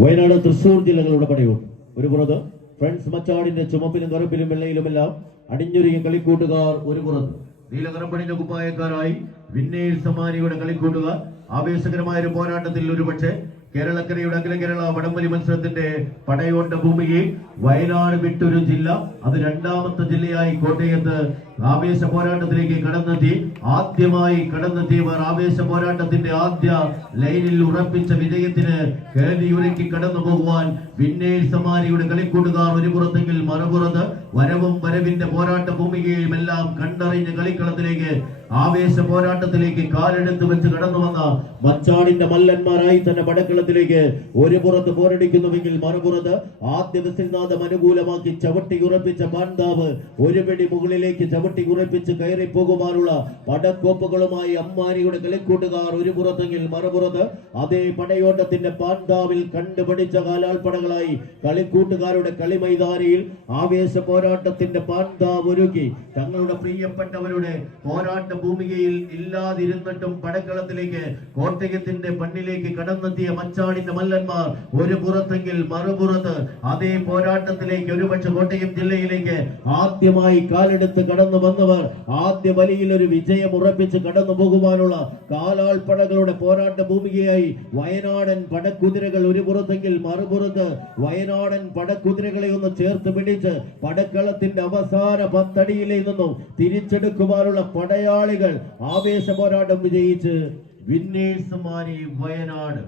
വയനാട് തൃശൂർ ജില്ലകളുടെ പണിയും ഒരു പുറത്ത് ഫ്രണ്ട്സ് മച്ചാടിന്റെ ചുമപ്പിലും കറുപ്പിലും വെള്ളയിലുമെല്ലാം അടിഞ്ഞൊരുങ്ങിയ കളിക്കൂട്ടുകാർ ഒരു പുറത്ത്. നീലകറമ്പണിന്റെ കുപ്പായക്കാരായി വിന്നേഴ്സ് സമാനിയുടെ കളിക്കൂട്ടുക. ആവേശകരമായ ഒരു പോരാട്ടത്തിൽ ഒരുപക്ഷെ കേരളക്കരയുടെ അഖില കേരള വടംവലി മത്സരത്തിന്റെ പടയോട്ട ഭൂമിയെ വയനാട് വിട്ടൊരു ജില്ല. അത് രണ്ടാമത്തെ ജില്ലയായി കോട്ടയത്ത് ആവേശ പോരാട്ടത്തിലേക്ക് കടന്നെത്തി ആദ്യമായി കടന്നെത്തിയവർ ആവേശ പോരാട്ടത്തിന്റെ ആദ്യ ലൈനിൽ ഉറപ്പിച്ച വിജയത്തിന് കേരളീയൊരുക്കി കടന്നു പോകുവാൻ വിന്നേഴ്സ് സമാരിയുടെ കളിക്കൂട്ടുകാർ ഒരു പുറത്തെങ്കിൽ മറുപുറത്ത് വരവും വരവിന്റെ പോരാട്ട ഭൂമികയും എല്ലാം കണ്ടറിഞ്ഞ കളിക്കളത്തിലേക്ക് ആവേശ പോരാട്ടത്തിലേക്ക് കാലെടുത്ത് വെച്ച് കടന്നു വന്ന മച്ചാടിന്റെ മല്ലന്മാരായി തന്നെ പടക്കളത്തിലേക്ക് ഒരു പുറത്ത് പോരടിക്കുന്നുവെങ്കിൽ മറുപുറത്ത് ആദ്യ വിസിൽനാഥം അനുകൂലമാക്കി ചവിട്ടി ഉറപ്പിച്ച പാൻതാവ് ഒരു പിടി മുകളിലേക്ക് ചവിട്ടി ഉറപ്പിച്ച് കയറി പോകുവാനുള്ള പടക്കോപ്പുകളുമായി അമ്മാരിയുടെ കളിക്കൂട്ടുകാർ ഒരു പുറത്തെങ്കിൽ മറുപുറത്ത് അതേ പടയോട്ടത്തിന്റെ പാണ്ഡാവിൽ കണ്ടുപിടിച്ച കാലാൾപ്പടകളായി കളിക്കൂട്ടുകാരുടെ കളിമൈതാനിയിൽ ആവേശ പോരാട്ടത്തിന്റെ പാണ്ഡാവ് ഒരുക്കി തങ്ങളുടെ പ്രിയപ്പെട്ടവരുടെ പോരാട്ട ഭൂമികയിൽ ഇല്ലാതിരുന്നിട്ടും പടക്കളത്തിലേക്ക് കോട്ടയത്തിന്റെ മണ്ണിലേക്ക് കടന്നെത്തിയ മച്ചാടിന്റെ മല്ലന്മാർ ഒരു പുറത്തെങ്കിൽ മറുപുറത്ത് അതേ പോരാട്ടത്തിലേക്ക് ഒരുപക്ഷെ കോട്ടയം ജില്ലയിലേക്ക് ആദ്യമായി കാലെടുത്ത് കടന്നു വന്നവർ ആദ്യ വലിയിൽ ഒരു വിജയം ഉറപ്പിച്ച് കടന്നു പോകുവാനുള്ള കാലാൾപ്പടകളുടെ പോരാട്ട ഭൂമികയായി വയനാടൻ പടക്കുതിരകൾ ഒരു പുറത്തെങ്കിൽ മറുപുറത്ത് വയനാടൻ പടക്കുതിരകളെ ഒന്ന് ചേർത്ത് പിടിച്ച് പടക്കളത്തിന്റെ അവസാന പത്തടിയിലെ നിന്നും തിരിച്ചെടുക്കുവാനുള്ള പടയാളികൾ ആവേശ പോരാട്ടം വിജയിച്ച് വിന്നേഴ്സുമാരി വയനാട്